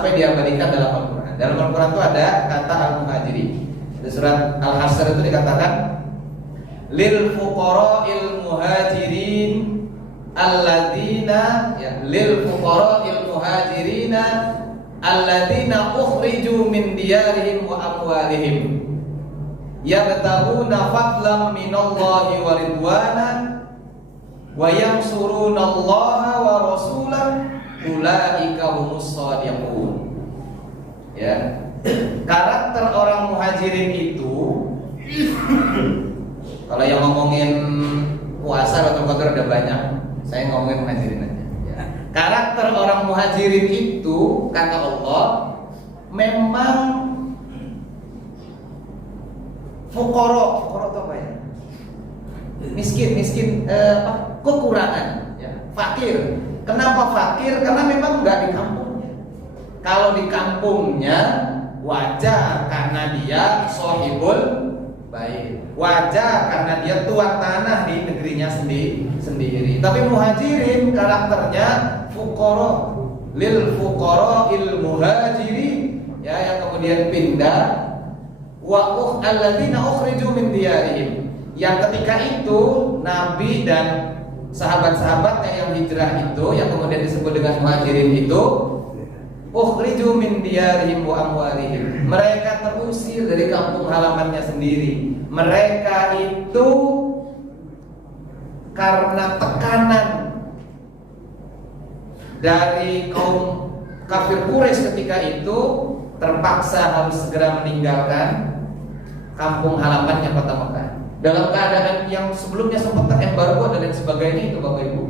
sampai diabadikan dalam Al-Quran. Dalam Al-Quran itu ada kata al-muhajirin. Di surat Al-Hasyr itu dikatakan lil fuqara'il muhajirin alladzina lil fuqara'il muhajirina alladzina ukhriju min diyarihim wa amwalihim yabtaguna fadlan minallahi wa ridwanan wa yansurunallaha wa rasulahu ulaika humus shadiqun. Ya. Karakter orang muhajirin itu kalau yang ngomongin puasa atau kotor udah banyak, saya ngomongin muhajirin aja. Ya. Karakter orang muhajirin itu kata Allah memang fuqara itu apa ya? Miskin, kekurangan, ya. Fakir. Kenapa fakir? Karena memang nggak di kampungnya. Kalau di kampungnya wajar karena dia sohibul baik, wajar karena dia tuan tanah di negerinya sendiri. Tapi muhajirin karakternya fuqara, lil fuqara'il muhajirin, ya, yang kemudian pindah wa alladzina ukhriju min diyarihim, yang ketika itu Nabi dan sahabat-sahabatnya yang hijrah itu yang kemudian disebut dengan muhajirin itu ukhriju min diyarihim wa amwalihim, mereka terusir dari kampung halamannya sendiri. Mereka itu karena tekanan dari kaum kafir Quraisy ketika itu terpaksa harus segera meninggalkan kampung halamannya kota Mekah dalam keadaan yang sebelumnya sempat terembargo dan lain sebagainya itu, Bapak Ibu.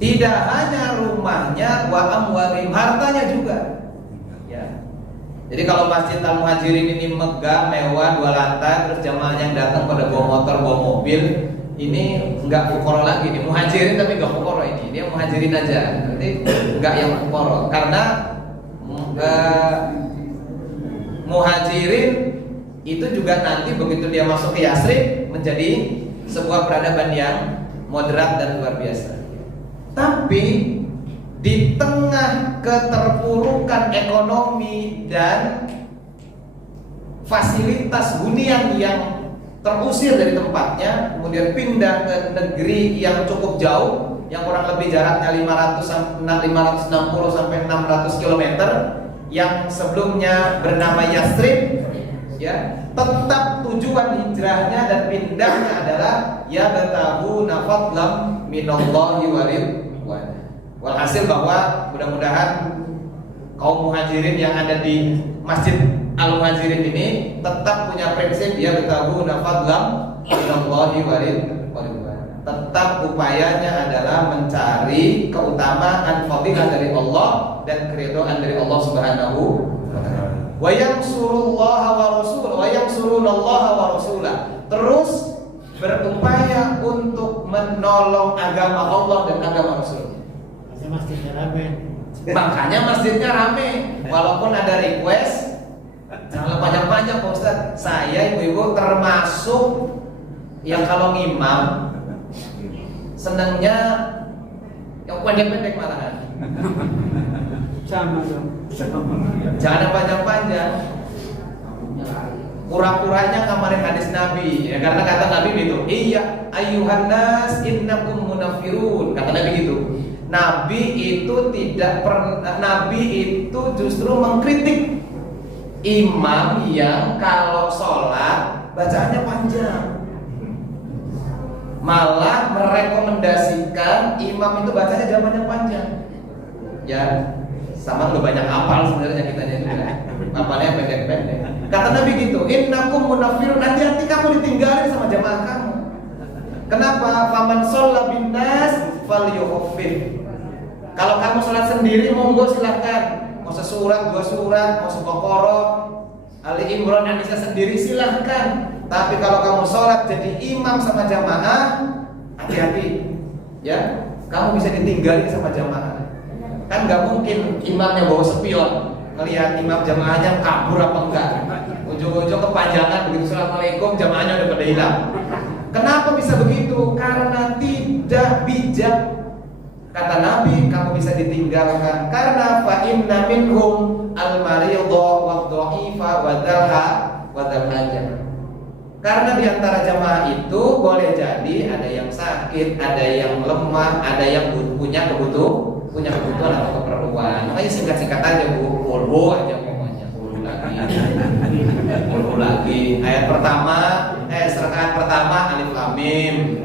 Tidak hanya rumahnya, wa amwalihim, hartanya juga. Ya. Jadi kalau Masjid Al-Muhajirin ini megah, mewah, 2 lantai, terus jamaah yang datang pada bawa motor, bawa mobil, ini enggak fuqara lagi, ini muhajirin tapi enggak fuqara ini. Dia muhajirin aja. Berarti enggak yang fuqara. Karena muhajirin itu juga nanti begitu dia masuk ke Yasrib menjadi sebuah peradaban yang moderat dan luar biasa. Tapi di tengah keterpurukan ekonomi dan fasilitas hunian yang terusir dari tempatnya, kemudian pindah ke negeri yang cukup jauh, yang kurang lebih jaraknya 560 sampai 600 km, yang sebelumnya bernama Yasrib, ya, tetap tujuan hijrahnya dan pindahnya adalah ya batahu fadlan minallahi wa ridwan. Walhasil bahwa mudah-mudahan kaum muhajirin yang ada di Masjid Al-Muhajirin ini tetap punya prinsip ya batahu fadlan minallahi wa ridwan. Tetap upayanya adalah mencari keutamaan fadilah dari Allah dan keridhaan dari Allah Subhanahu wa taala. Wa yansurullaha wa rasulahu wa yansurunallaha wa rasulahu, terus berupaya untuk menolong agama Allah dan agama Rasul. Masjidnya rame. Makanya masjidnya rame. Walaupun ada request jangan panjang-panjang Pak Ustaz. Saya ibu-ibu termasuk yang kalau ngimam senangnya yang pendek-pendek malahan. Sama dong. Jangan panjang-panjang. Kurang-kurangnya kamarin hadis Nabi, ya, karena kata Nabi gitu, iya ayyuhan nas innakum munafirun, kata Nabi gitu. Nabi itu Nabi itu justru mengkritik imam yang kalau sholat bacaannya panjang, malah merekomendasikan imam itu bacanya jawabannya panjang. Ya, sama lu banyak hafal sebenarnya kita ini, hafalnya pendek-pendek. Kata Nabi gitu, innakum munafirun, hati-hati kamu ditinggalin sama jamaah kamu. Kenapa? Faman sholla bin nas falyukhfif. Kalau kamu sholat sendiri monggo silahkan, mau sesurat, 2 surat, mau Al-Baqarah, Ali Imran, An-Nisa sendiri silahkan. Tapi kalau kamu sholat jadi imam sama jamaah, hati-hati, ya, kamu bisa ditinggalin sama jamaah. Kan nggak mungkin imamnya bawa spion, ngelihat imam jamaahnya kabur apa enggak, ujung-ujung kepanjangan begitu assalamualaikum jamaahnya udah pada hilang. Kenapa bisa begitu? Karena tidak bijak. Kata Nabi, kamu bisa ditinggalkan karena fa inna minhum al-maridha wad-dha'ifa wadzal hajah. Karena di antara jamaah itu boleh jadi ada yang sakit, ada yang lemah, ada yang punya kebutuhan atau keperluan. Makanya singkat-singkat aja Bu, ulhu aja pokoknya, ulhu lagi. Ayat pertama, rakaat pertama alif lam mim.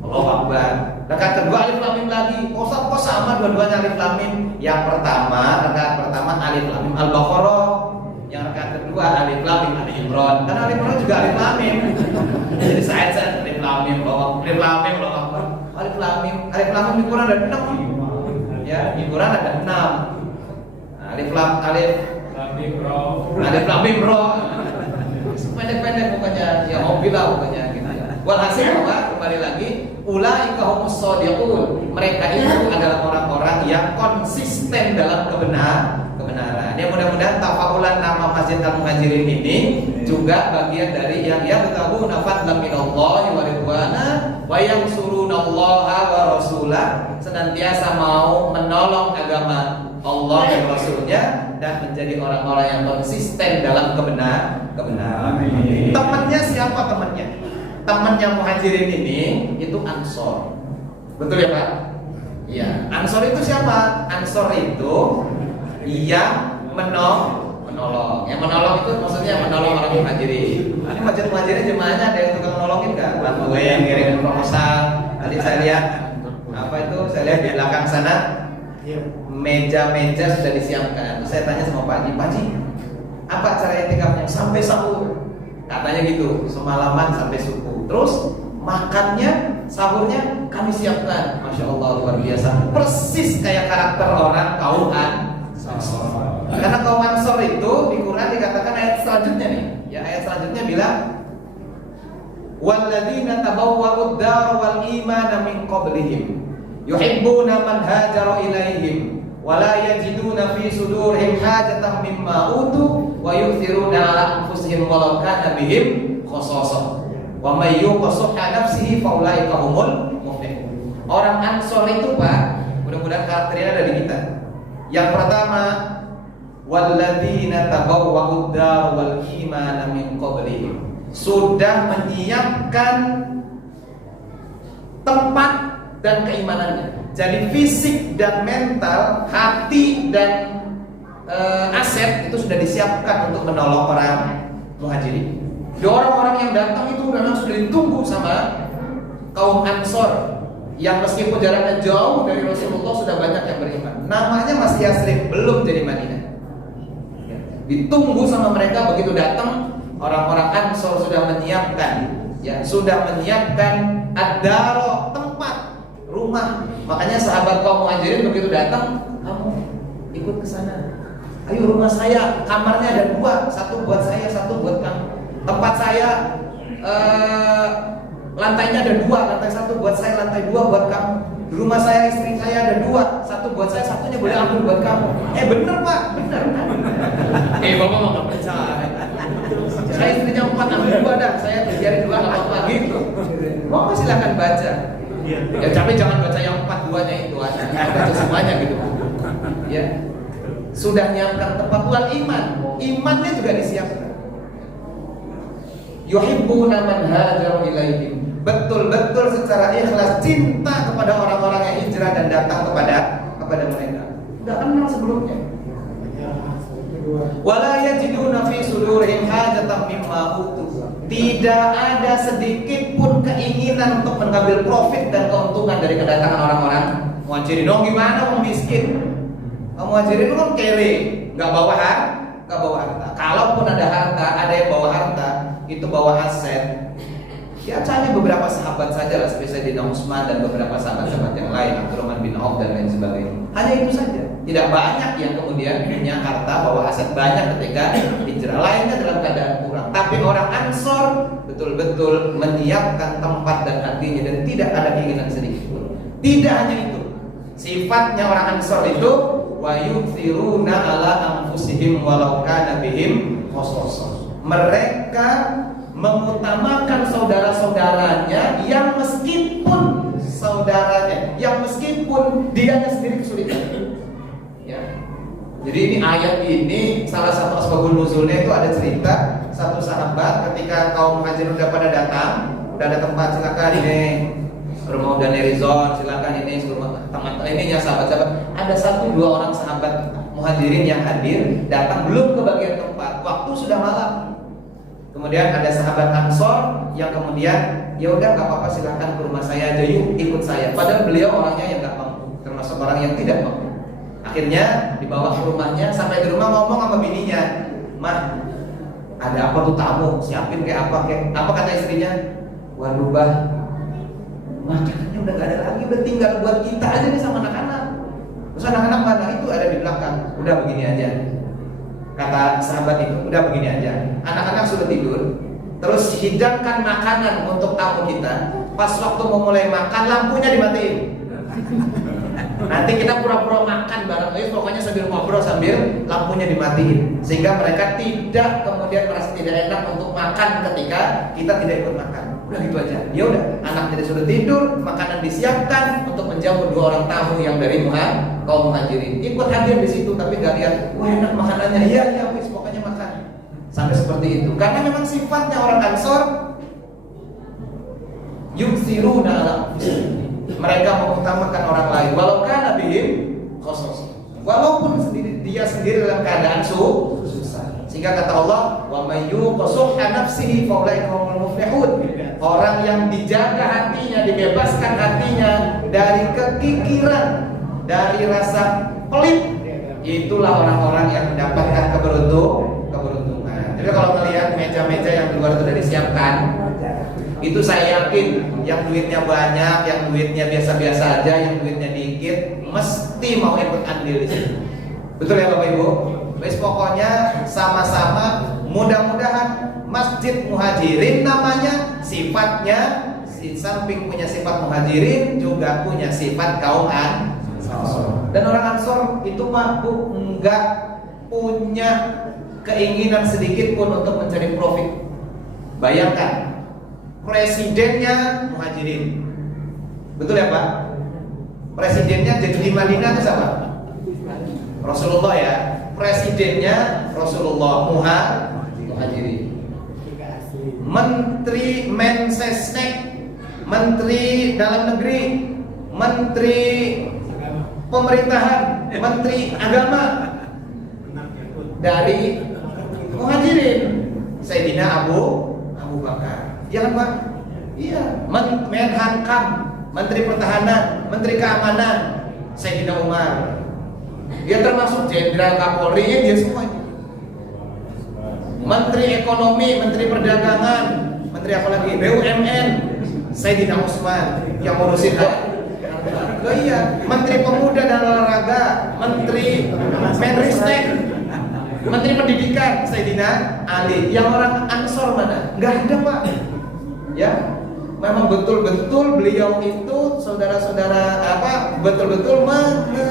Allahu Akbar. Rakaat kedua alif lam mim lagi. Kok sama dua-duanya alif lam mim? Yang pertama, rakaat pertama alif lam mim Al-Baqarah. Yang rakaat kedua alif lam mim Ali Imran. Karena Ali Imran juga alif lam mim. Jadi saya alif lam mim, alif lam mim, alif lam mim. Alif lam mim di Quran ada 6. Ya, di Quran ada 6. Alif lam mim ro. Pendek-pendek pokoknya, ya hobilah pokoknya gitu ya. Walhasil apa? Kembali lagi, ulaika humus shadiqun. Mereka itu adalah orang-orang yang konsisten dalam kebenaran. Ya mudah-mudahan tafaulan nama Masjid Al-Muhajirin ini juga bagian dari yang yabtaguna fadlan minallahi wa ridwana wa yansurunallaha wa rasulah, senantiasa mau menolong agama Allah dan Rasulnya dan menjadi orang-orang yang konsisten dalam kebenaran. Temannya siapa temannya? Temannya Muhajirin ini itu Ansor. Betul ya Pak? Iya. Ansor itu siapa? Ansor itu yang menolong. Yang menolong itu maksudnya menolong orang Muhajirin. Ini Masjid Muhajirin jemaahnya ada yang tukang nolongin nggak? Bantu yang ngirim proposal. Tadi saya lihat apa itu? Saya lihat di belakang sana meja-meja sudah disiapkan. Terus saya tanya sama Pak Haji, apa cara etikafnya sampai sahur? Katanya gitu, semalaman sampai subuh. Terus makannya, sahurnya kami siapkan. Masya Allah luar biasa. Persis kayak karakter orang kaum Ansor. Karena kaum Ansor itu di Quran dikatakan ayat selanjutnya nih. Ya ayat selanjutnya bilang, walladzina tabawwa'ud dar wal imana min qablihim yuhibbuna man hajara ilaihim wa la yajiduna fi sudurihim hajatan mimma utu wa yu'thiruna 'ala anfusihim walau kana bihim khassasah wa may yuqassuha nafsihi fa ulaika humul muflihun. Orang Ansor itu Pak, mudah-mudahan karakternya ada di kita. Yang pertama, walladzina tabawwa'ud dar wal imana min qablihim, sudah menyiapkan tempat dan keimanannya. Jadi fisik dan mental, hati dan aset itu sudah disiapkan untuk menolong orang Muhajirin. Di orang-orang yang datang itu memang sudah ditunggu sama kaum Ansor yang meskipun jaraknya jauh dari Rasulullah sudah banyak yang beriman. Namanya masih Yasrib, belum jadi Madinah. Ditunggu sama mereka, begitu datang orang-orang Ansor sudah menyiapkan, ya sudah menyiapkan ad-daro, tempat rumah. Makanya sahabat kaum Muhajirin begitu datang, kamu ikut ke sana. Ayo rumah saya, kamarnya ada 2, satu buat saya, satu buat kamu. Tempat saya lantainya ada 2, lantai 1 buat saya, lantai 2 buat kamu. Di rumah saya istri saya ada 2, satu buat saya, satunya boleh ambil buat kamu. Bener Pak, bener kan? Bapak mau nggak percaya. Saya istrinya 4, ambil 2 dah, saya biarin 2 nggak apa-apa gitu. Mau silakan baca. Ya tapi jangan baca yang 4, 2-nya itu aja, baca semuanya gitu. Ya, sudah nyiapkan tempat wal iman, imannya juga disiapkan. Yuhibbuna man hajaru ilaihim, betul-betul secara ikhlas cinta kepada orang-orang yang hijrah dan datang kepada mereka. Tidak kenal sebelumnya. Wala yajiduna fi sudurihim hajatan mimma utu, tidak ada sedikit pun keinginan untuk mengambil profit dan keuntungan dari kedatangan orang-orang Muhajirin. Gimana orang miskin? Muhajirin itu kan kere, nggak bawa harta. Kalaupun ada harta, ada yang bawa harta, itu bawa aset. Ya hanya beberapa sahabat saja lah, seperti Sayyidina Utsman dan beberapa sahabat-sahabat yang lain, Abdurrahman bin Auf dan lain sebagainya. Hanya itu saja. Tidak banyak yang kemudian punya harta, bawa aset banyak ketika hijrah. Lainnya dalam keadaan kurang. Tapi orang Ansor betul-betul menyiapkan tempat dan hatinya dan tidak ada keinginan sedikit pun. Tidak hanya itu. Sifatnya orang Ansor itu wa yu'thiruna 'ala anfusihim walau kana bihim khassasah. Mereka mengutamakan saudara-saudaranya yang meskipun saudaranya yang meskipun dia sendiri kesulitan. Ya. Jadi ini ayat ini salah satu asbabun nuzulnya itu ada cerita satu sahabat ketika kaum muhajirin udah pada datang, udah ada tempat, silakan ini rumah udah resort, silakan ini rumah teman ininya sahabat-sahabat. Ada 1-2 orang sahabat muhajirin yang hadir, datang belum ke bagian tempat, waktu sudah malam. Kemudian ada sahabat Ansor yang kemudian ya udah nggak apa-apa, silakan ke rumah saya aja, yuk ikut saya. Padahal beliau orangnya yang nggak mampu, termasuk orang yang tidak mampu. Akhirnya dibawa ke rumahnya, sampai di rumah ngomong sama bininya, "Mah, ada apa tuh tamu? Siapin kayak apa?" Apa kata istrinya? "Waduh bah, makanannya udah gak ada lagi, udah tinggal buat kita aja nih sama anak-anak. Terus anak-anak mana? Itu ada di belakang. Udah begini aja." Kata sahabat itu, "Udah begini aja, anak-anak sudah tidur, terus hidangkan makanan untuk tamu kita. Pas waktu mau mulai makan, lampunya dimatiin. Nanti kita pura-pura makan bareng, pokoknya sambil ngobrol sambil lampunya dimatiin, sehingga mereka tidak kemudian merasa tidak enak untuk makan ketika kita tidak ikut makan." Udah gitu aja. Ya udah, anak jadi sudah tidur, makanan disiapkan untuk menjamu 2 orang tamu yang dari kaum muhajirin. Ikut hadir di situ tapi gak lihat, wah enak makanannya. Iya, wis pokoknya makan. Sampai seperti itu. Karena memang sifatnya orang Ansor yuksiruna ala mereka mengutamakan orang lain walau kana bihim khosos. Walaupun dia sendiri dalam keadaan susah. Sehingga kata Allah, "Wa may yuqashuha nafsihi fa ulaika humul muflihun." Orang yang dijaga hatinya, dibebaskan hatinya dari kekikiran, dari rasa pelit, itulah orang-orang yang mendapatkan keberuntungan. Jadi kalau melihat meja-meja yang di luar itu sudah disiapkan, itu saya yakin yang duitnya banyak, yang duitnya biasa-biasa aja, yang duitnya dikit, mesti mau ikut andil di sini. Betul ya Bapak Ibu? Wes pokoknya sama-sama, mudah-mudahan Masjid Muhajirin namanya, sifatnya di samping punya sifat muhajirin juga punya sifat kaum Ansor. Dan orang Ansor itu mah enggak punya keinginan sedikit pun untuk mencari profit. Bayangkan, presidennya muhajirin, betul ya Pak? Presidennya jadi di Madinah itu siapa? Rasulullah ya. Presidennya Rasulullah, muhajirin. Menteri Mensesnek, Menteri Dalam Negeri, Menteri Pemerintahan, Menteri Agama dari muhajirin. Sayyidina Abu Bakar. Iya kan Pak? Iya. Menhankam, Menteri Pertahanan, Menteri Keamanan, Sayyidina Umar. Dia termasuk Jenderal Kapolri, dia semua itu. Menteri Ekonomi, Menteri Perdagangan, Menteri apa lagi? BUMN, Sayyidina Utsman yang ngurusin iya, Menteri Pemuda dan Olahraga, Menteri Menristek, Menteri Pendidikan, Sayyidina Ali. Yang orang Ansor mana? Enggak ada Pak. Ya, memang betul-betul beliau itu saudara-saudara betul-betul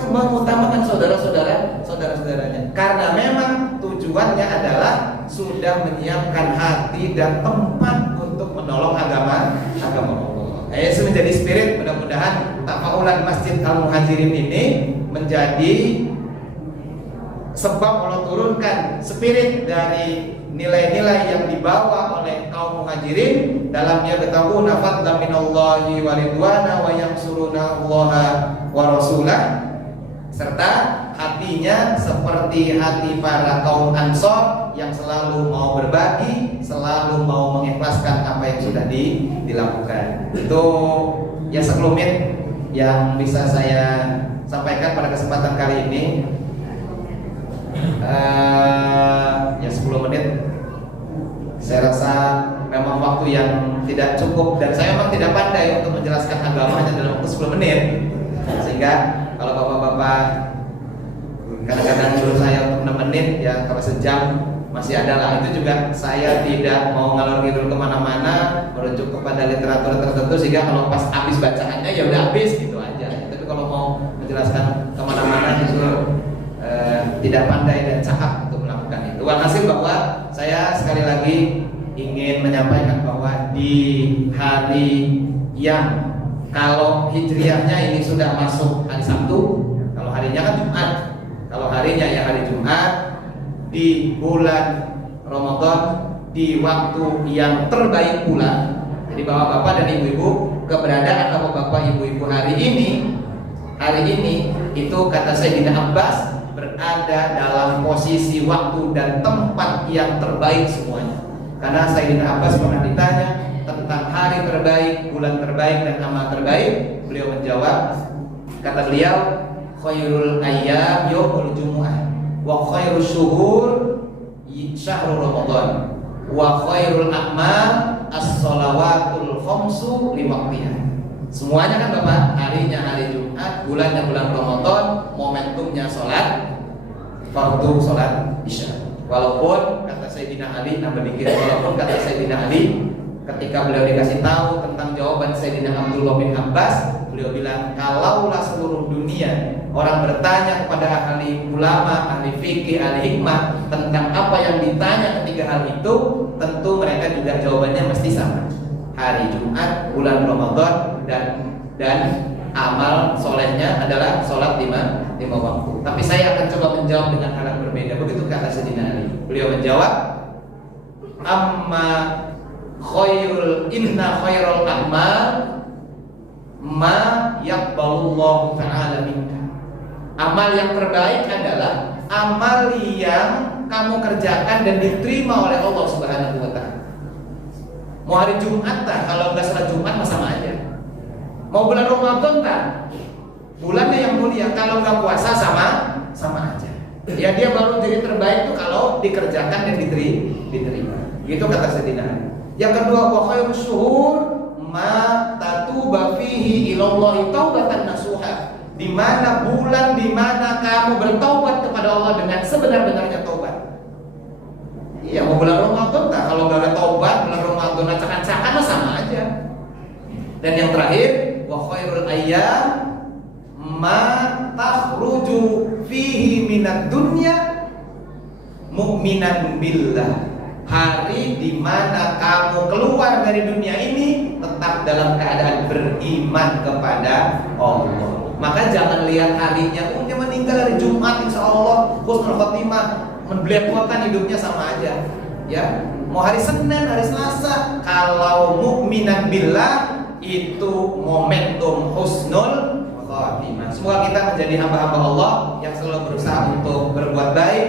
mengutamakan saudara-saudaranya. Karena memang tujuannya adalah sudah menyiapkan hati dan tempat untuk menolong agama Allah. Itu menjadi spirit, mudah-mudahan tafaulan Masjid Al-Muhajirin ini menjadi sebab Allah turunkan spirit dari nilai-nilai yang dibawa oleh kaum muhajirin dalamnya ketahuan fadlan minallahi wa ridwana wa yansuruna Allaha wa rasulah, serta hatinya seperti hati para kaum Ansor yang selalu mau berbagi, selalu mau mengikhlaskan apa yang sudah dilakukan. Itu ya sekelumit yang bisa saya sampaikan pada kesempatan kali ini. Ya 10 menit. Saya rasa memang waktu yang tidak cukup, dan saya memang tidak pandai untuk menjelaskan agamanya dalam waktu 10 menit. Sehingga kalau bapak-bapak kadang-kadang suruh saya untuk 6 menit, ya kalau sejam masih ada lah. Itu juga saya tidak mau ngalor ngidul kemana-mana, merujuk kepada literatur tertentu, sehingga kalau pas habis bacaannya ya udah habis gitu aja. Tapi kalau mau menjelaskan kemana-mana justru tidak pandai dan cakap untuk melakukan itu. Walhasil bahwa saya sekali lagi ingin menyampaikan bahwa di hari yang Kalau hijriahnya ini sudah masuk hari Sabtu, kalau harinya kan Jumat. Kalau harinya ya hari Jumat di bulan Ramadan di waktu yang terbaik pula. Jadi bapak-bapak dan ibu-ibu, keberadaan bapak-bapak ibu-ibu hari ini itu kata Sayyidina Abbas berada dalam posisi waktu dan tempat yang terbaik semuanya. Karena Sayyidina Abbas pernah ditanya tentang hari terbaik, bulan terbaik dan amal terbaik, beliau menjawab, kata beliau, khairul ayyam yaumul jumu'ah wa khairul syuhur syahrul ramadan wa khairul a'mal as-shalawatul khamsu liwaqtiha. Semuanya kan Bapak, harinya hari Jumat, bulannya bulan Ramadan, momentumnya sholat fardu, sholat isya. Walaupun kata Sayyidina Ali, walaupun kata Sayyidina Ali ketika beliau dikasih tahu tentang jawaban Sayyidina Abdullah bin Abbas, beliau bilang, kalaulah seluruh dunia orang bertanya kepada ahli ulama, ahli fikih, ahli hikmah tentang apa yang ditanya ketiga hal itu, tentu mereka juga jawabannya mesti sama. Hari Jumat, bulan Ramadan, dan amal solehnya adalah sholat lima waktu. Tapi saya akan coba menjawab dengan hal yang berbeda. Begitu kata Sayyidina Ali. Beliau menjawab, amma inna khairul a'mal ma yaqbalullahu ta'ala minka. Amal yang terbaik adalah amal yang kamu kerjakan dan diterima oleh Allah Subhanahu wa ta'ala. Mau hari Jumat tak? Kalau nggak salat Jumat mah sama aja. Mau bulan Ramadan tak? Bulannya yang mulia. Kalau nggak puasa sama aja. Ya dia baru jadi terbaik tuh kalau dikerjakan dan diterima. Gitu kata Sayyidina Ali. Yang kedua, wa khairus syuhur ma tatuba fihi ilallahi taubatan nasuha. Di mana bulan di mana kamu bertaubat kepada Allah dengan sebenar-benarnya taubat. Iya, mau bulan Ramadan tak? Kalau nggak ada taubat, bulan Ramadan acak-acakan sama aja. Dan yang terakhir, wa khairul ayyam ma takhruju fihi minad dunya mu'minan billah. Hari di mana kamu keluar dari dunia ini tetap dalam keadaan beriman kepada Allah. Maka jangan lihat harinya, dia meninggal hari Jumat, insya Allah husnul khotimah, membelepotan hidupnya sama aja. Ya, mau hari Senin, hari Selasa, kalau mukminan billah itu momentum husnul khotimah. Semoga kita menjadi hamba-hamba Allah yang selalu berusaha untuk berbuat baik,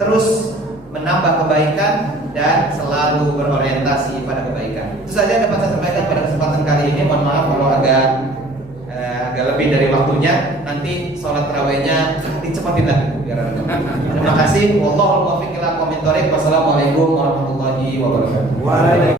terus menambah kebaikan dan selalu berorientasi pada kebaikan. Itu saja yang dapat saya sampaikan pada kesempatan kali ini. Mohon maaf kalau agak lebih dari waktunya. Nanti sholat tarawihnya dicepatin lagi biar ada. Terima kasih. Wallahul muwaffiq ila aqwamit thoriq. Wassalamualaikum warahmatullahi wabarakatuh.